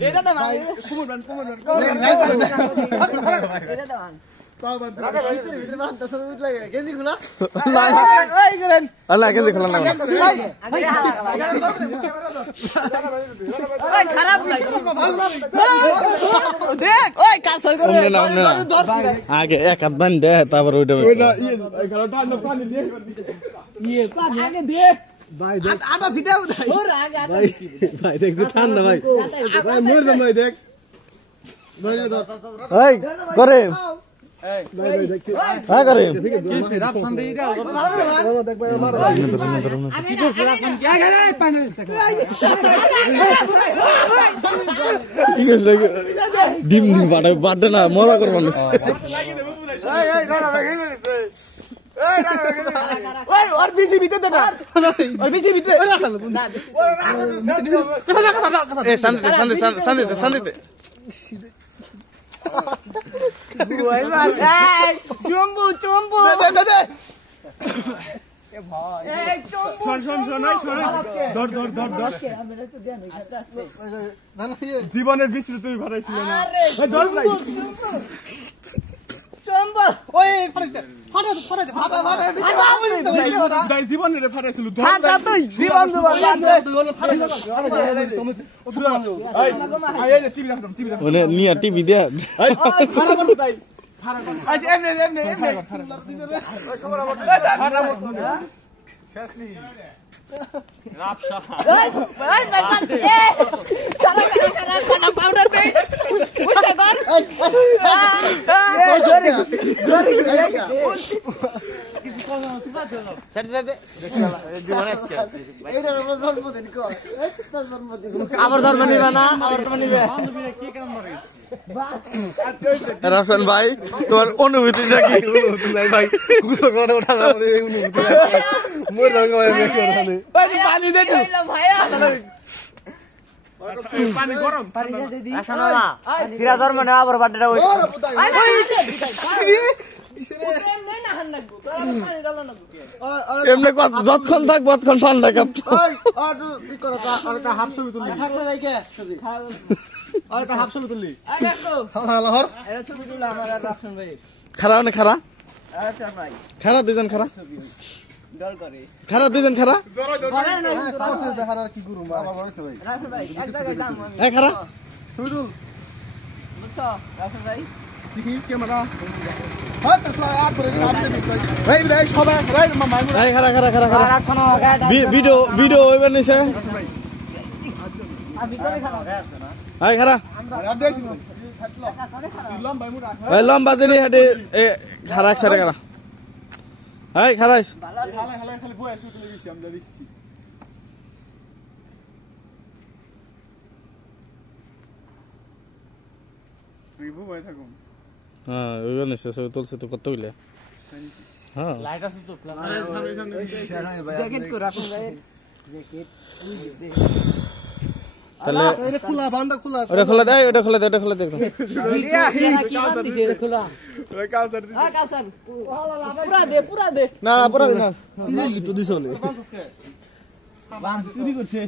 এটা তো ভাই কুমুরবান এটা তো ভাই গেঞ্জি খোলা আল্লাহ গেঞ্জি খোলা না খারাপ দেখ ওই কাজ করে আগে এক হাত বান দে তারপর ওইটা আগে দে ভাই দেখ আটা সিটা ভাই ভাই দেখ ঠান্ডা ভাই ভাই মোর না ভাই দেখ এই করে এই ভাই ভাই দেখ হ্যাঁ করে কি রাত ঠান্ডা এটা দেখ ভাই মার কি করছ রাত কি আগে রে পানি কি করছ ডিম ডিম বাড়ে না মজা করব না এই না ভাই গেছে ওই আর বিজি ভিতরে দে না আর বিজি ভিতরে এ শান্তিতে ওই মার এই চম্বু দে এ ভাই এই চম্বু শোন ধর আস্তে না না জীবনের বিস্মৃতি তুই ভরাইছিল না এই ধর ভাই চম্বু ওই ফাটা ভাই জীবনের ফাটাইছিল ফাটা তুই জীবন ওনে নিয়া টিভি দে এই খারাপ করব তাই খারাপ কর আজ এমনে ওই সবার খারাপ শেষ নি রাপসা এই বেটা এ খারাপ পাউডার দে বুঝতে পার কিছু কম হতে পারছ না সাইডে জীবনে আজকে এইটা জন্মদিন কো জন্মদিন আবার ধর্ম নিবা না আবার ধর্ম নিবে বান্ধবীরা কি কেমন করে রাফসান ভাই তোমার অনুভূতি নাকি অনুভূতি নাই ভাই গুছো করে ওঠার মধ্যে অনুভূতি নাই মোর রঙ ভাই পানি দে ভাইয়া পানি গরম পানি দে দি আসো না ফিরা ধর্ম না আবার বাড়িটা ওই এমনি যতক্ষণ থাক ততক্ষণ ঠান্ডা কাপ খারা অনেক খারা খারা দুজন খারা খারা দুজন খারা খারা ভিডিও হইবার নিছে খারা লম্বা জেনি হাটে খারা একসাথে খারা হাই খারাইস হ্যাঁ ওইবার নিছে ছবি তুলছে তো কত হইলে হ্যাঁ লাইট আছে তো জ্যাকেট কো রাখুন ভাই জ্যাকেট তাহলে এটা খোলা বান্ডা খোলা ওটা খোলা দে ওটা খোলা দে কি বান্ধিছে এটা খোলা ওই কাউসার পুরা দে না পুরা দে না বান্ধ চুরি করছে